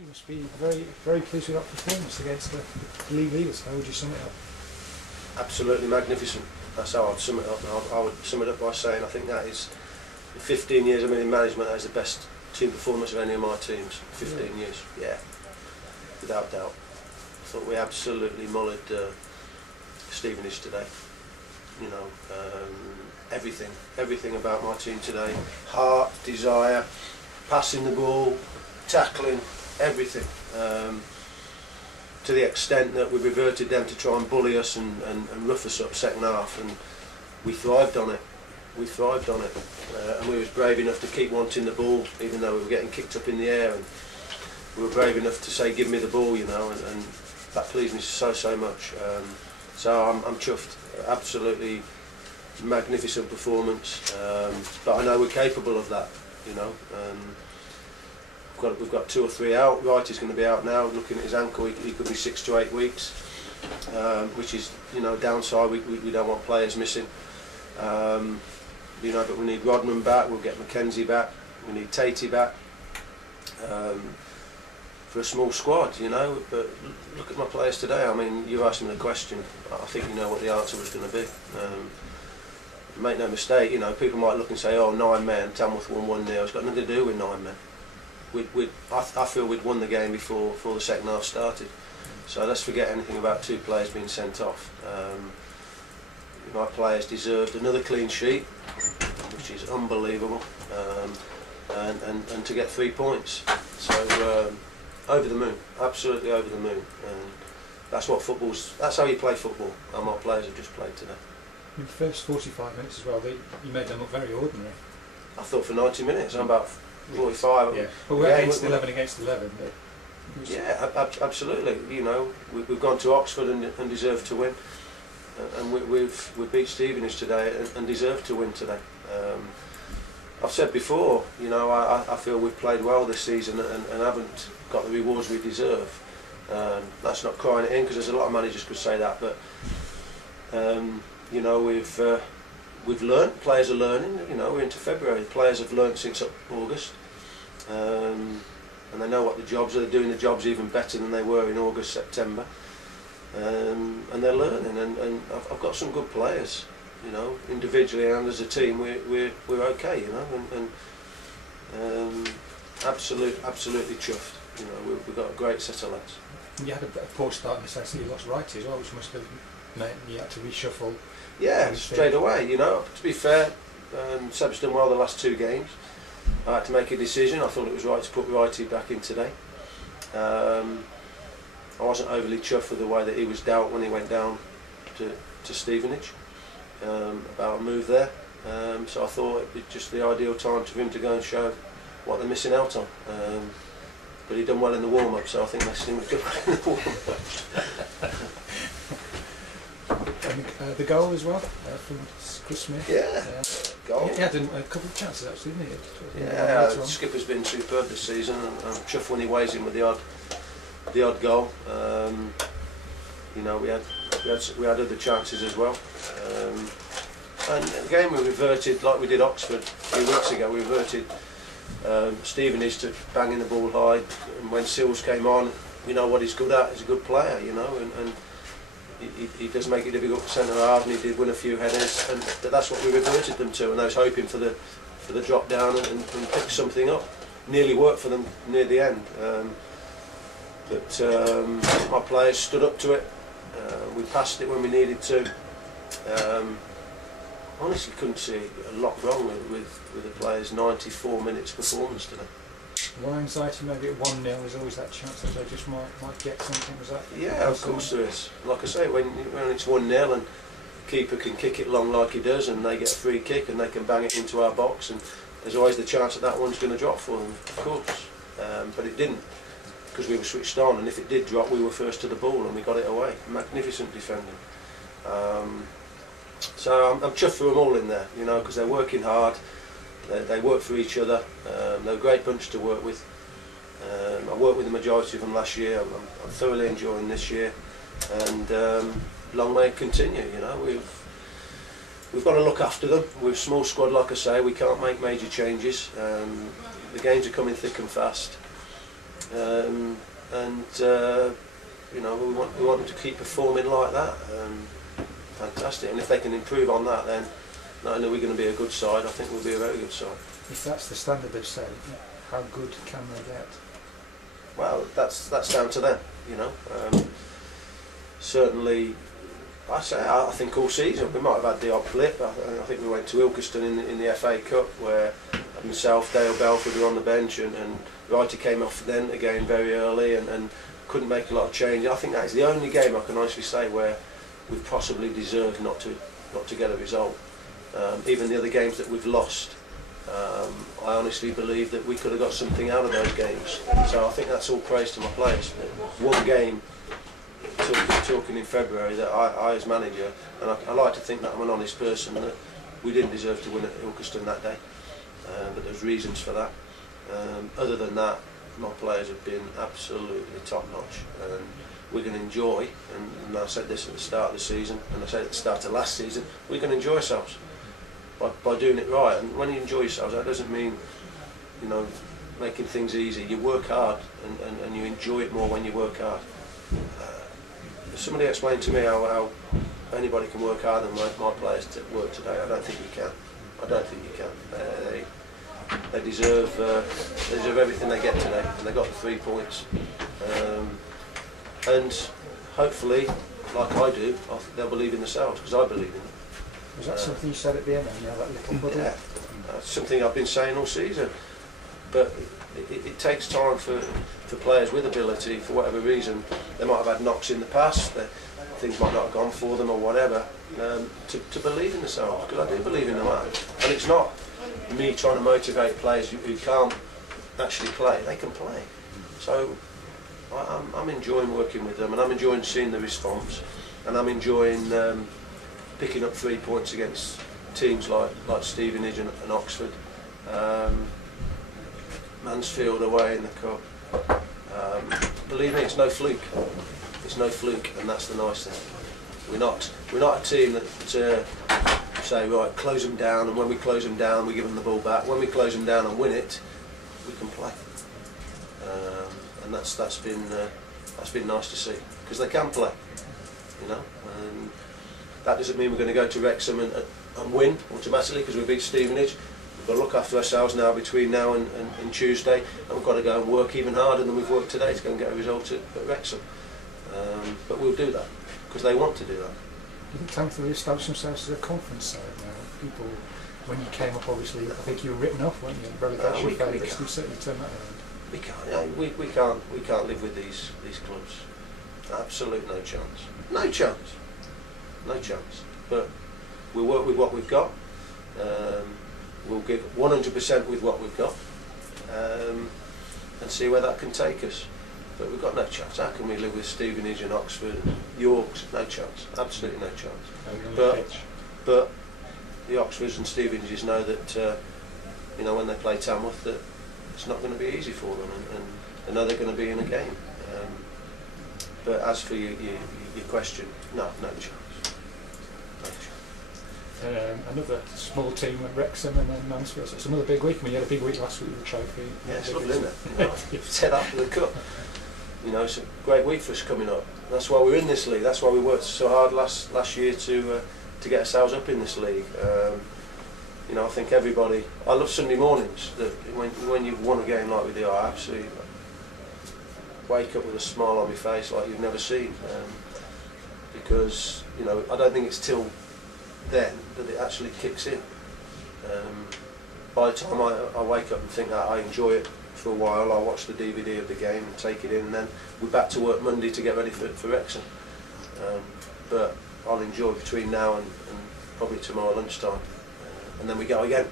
You must be very, very pleased with that performance against the league leaders. How would you sum it up? Absolutely magnificent. That's how I'd sum it up. I would sum it up by saying I think that is, in 15 years I've been in management, that is the best team performance of any of my teams. 15 years, yeah, without doubt. I thought we absolutely mullered Stevenage today. You know, everything about my team today. Heart, desire, passing the ball, tackling, everything. To the extent that we reverted them to try and bully us and rough us up second half, and we thrived on it. And we was brave enough to keep wanting the ball, even though we were getting kicked up in the air, and we were brave enough to say, give me the ball, you know, and that pleased me so much. So I'm chuffed. Absolutely magnificent performance, but I know we're capable of that, you know. We've got 2 or 3 out. Wrighty's going to be out now. Looking at his ankle, he could be 6 to 8 weeks, which is, you know, downside. We don't want players missing, you know. But we need Rodman back. We'll get Mackenzie back. We need Tatey back, for a small squad, you know. But look at my players today. I mean, you asked me the question. I think you know what the answer was going to be. Make no mistake, you know. People might look and say, "Oh, 9 men. Tamworth won 1-0." It's got nothing to do with 9 men. I feel we'd won the game before the second half started. So let's forget anything about 2 players being sent off. My players deserved another clean sheet, which is unbelievable, and to get 3 points. So over the moon, absolutely over the moon. And that's how you play football, and my players have just played today. In the first 45 minutes as well, you made them look very ordinary. I thought for 90 minutes, I'm about 45. Yeah, but we're against 11 against 11. Yeah, absolutely. You know, we've gone to Oxford and deserved to win, and we've beat Stevenage today and deserved to win today. I've said before, you know, I feel we've played well this season and haven't got the rewards we deserve. That's not crying it in, because there's a lot of managers could say that, but you know, we've learnt. Players are learning. You know, we're into February. Players have learnt since August, and they know what the jobs are. They're doing the jobs even better than they were in August, September, and they're learning. And I've got some good players. You know, individually and as a team, we're okay. You know, and absolutely chuffed. You know, we've got a great set of lads. You had a poor start in the sense that you lost Wrighty as well, which must have meant you had to reshuffle. Yeah, straight away, you know. To be fair, Seb's done well the last 2 games. I had to make a decision. I thought it was right to put Wrighty back in today. I wasn't overly chuffed with the way that he was dealt when he went down to Stevenage about a move there. So I thought it'd be just the ideal time for him to go and show what they're missing out on. But he done well in the warm-up, so I think they seemed good in the warm-up. And the goal as well from Chris Smith. Yeah, goal. He had a couple of chances actually, didn't he? Yeah, the skipper's been superb this season, and I'm chuffed when he weighs in with the odd goal. You know, we had other chances as well. And again, we reverted like we did Oxford a few weeks ago. We reverted Stevenage to banging the ball high, and when Sills came on, we know what he's good at. He's a good player, you know, and he does make it difficult for centre half, and he did win a few headers, and that's what we reverted them to. And I was hoping for the drop down and pick something up. Nearly worked for them near the end, but my players stood up to it. We passed it when we needed to. Honestly, couldn't see a lot wrong with the players' 94 minutes performance today. One anxiety maybe at 1-0, there's always that chance that they just might get something. Was that? Yeah, of course there is. Like I say, when it's 1-0 and the keeper can kick it long like he does, and they get a free kick and they can bang it into our box, and there's always the chance that one's going to drop for them, of course. But it didn't, because we were switched on, and if it did drop, we were first to the ball and we got it away. Magnificent defending. So I'm chuffed for them all in there, you know, because they're working hard. They work for each other. They're a great bunch to work with. I worked with the majority of them last year. I'm thoroughly enjoying this year, and long may it continue. You know, we've got to look after them. We're a small squad, like I say. We can't make major changes. The games are coming thick and fast, You know, we want them to keep performing like that. Fantastic, and if they can improve on that, then not only are we going to be a good side, I think we'll be a very good side. If that's the standard they've set, how good can they get? Well, that's down to them, you know. Certainly, I think all season we might have had the odd blip. I think we went to Ilkeston in the FA Cup where myself, Dale Belford were on the bench, and Wrighty came off then again very early and couldn't make a lot of change. I think that is the only game I can honestly say where we've possibly deserved not to get a result. Even the other games that we've lost, I honestly believe that we could have got something out of those games. So I think that's all praise to my players. One game, talking in February, that I as manager, and I like to think that I'm an honest person, that we didn't deserve to win at Ilkeston that day, but there's reasons for that. Other than that, my players have been absolutely top notch, and we're going to enjoy, and I said this at the start of the season, and I said at the start of last season, we can enjoy ourselves by doing it right. And when you enjoy yourselves, that doesn't mean, you know, making things easy. You work hard, and you enjoy it more when you work hard. Somebody explained to me how anybody can work harder than my players to work today. I don't think you can. I don't think you can. They deserve everything they get today, and they got the 3 points. And hopefully, like I do, I think they'll believe in themselves, because I believe in them. Was that something you said at the end, you know, that little bubble? Yeah, that's something I've been saying all season. But it takes time for players with ability, for whatever reason. They might have had knocks in the past, things might not have gone for them or whatever, to believe in themselves, because I do believe in them. And it's not me trying to motivate players who can't actually play. They can play. So I'm enjoying working with them, and I'm enjoying seeing the response, and I'm enjoying picking up 3 points against teams like Stevenage and Oxford. Mansfield away in the cup. Believe me, it's no fluke. It's no fluke, and that's the nice thing. We're not a team that say, right, close them down, and when we close them down, we give them the ball back. When we close them down and win it, we can play. And that's been nice to see, because they can play, you know. And that doesn't mean we're going to go to Wrexham and win automatically because we beat Stevenage. We've got to look after ourselves now between now and Tuesday, and we've got to go and work even harder than we've worked today to go and get a result at Wrexham. But we'll do that because they want to do that. You think Tamworth have established themselves as a conference side now? People, when you came up, obviously, I think you were written off, weren't you? Relegation favourites. We've certainly turned that around. We can't. We can't live with these clubs. Absolute no chance. No chance. No chance. But we'll work with what we've got. We'll give 100% with what we've got, and see where that can take us. But we've got no chance. How can we live with Stevenage and Oxford and Yorks? No chance. Absolutely no chance. But the Oxfords and Stevenages know that you know, when they play Tamworth, that it's not going to be easy for them, and they know they're going to be in a game. But as for your question, no chance. No chance. Another small team at Wrexham and then Mansfield. So it's another big week. I mean, you had a big week last week with the trophy. Yeah, it's lovely, isn't it? You know, set up for the cup. You know, it's a great week for us coming up. That's why we're in this league. That's why we worked so hard last year to get ourselves up in this league. You know, I think everybody. I love Sunday mornings. That when you've won a game like we do, I absolutely wake up with a smile on my face like you've never seen. Because you know, I don't think it's till then that it actually kicks in. By the time I wake up and think that I enjoy it for a while, I'll watch the DVD of the game and take it in, and then we're back to work Monday to get ready for Wrexham. But I'll enjoy between now and probably tomorrow lunchtime, and then we go again,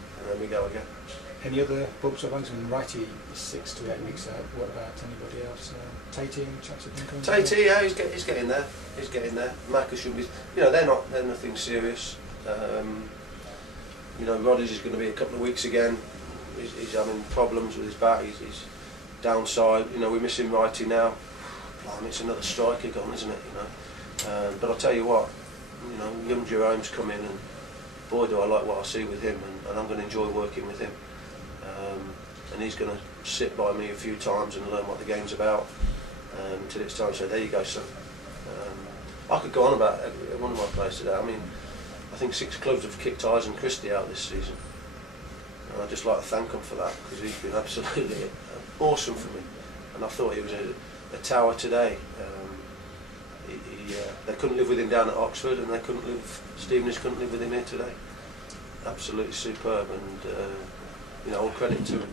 Any other bumps or bangs? And Wrighty 6 to 8 weeks out. What about anybody else? Tatey, any chance of him coming? Tatey, yeah, he's getting there. He's getting there. Macca should be. You know, they're nothing serious. You know, Rodgers is going to be a couple of weeks again. He's having problems with his back. He's downside. You know, we're missing Wrighty now. Blimey, it's another striker gone, isn't it? You know. But I'll tell you what. You know, young Jerome's come in, and boy, do I like what I see with him, and I'm going to enjoy working with him. And he's going to sit by me a few times and learn what the game's about until it's time to say, there you go, son. I could go on about one of my players today. I mean, I think 6 clubs have kicked Tyson Christie out this season. And I'd just like to thank him for that, because he's been absolutely awesome for me. And I thought he was a tower today. They couldn't live with him down at Oxford, and Stevenage couldn't live with him here today. Absolutely superb, and all credit to him.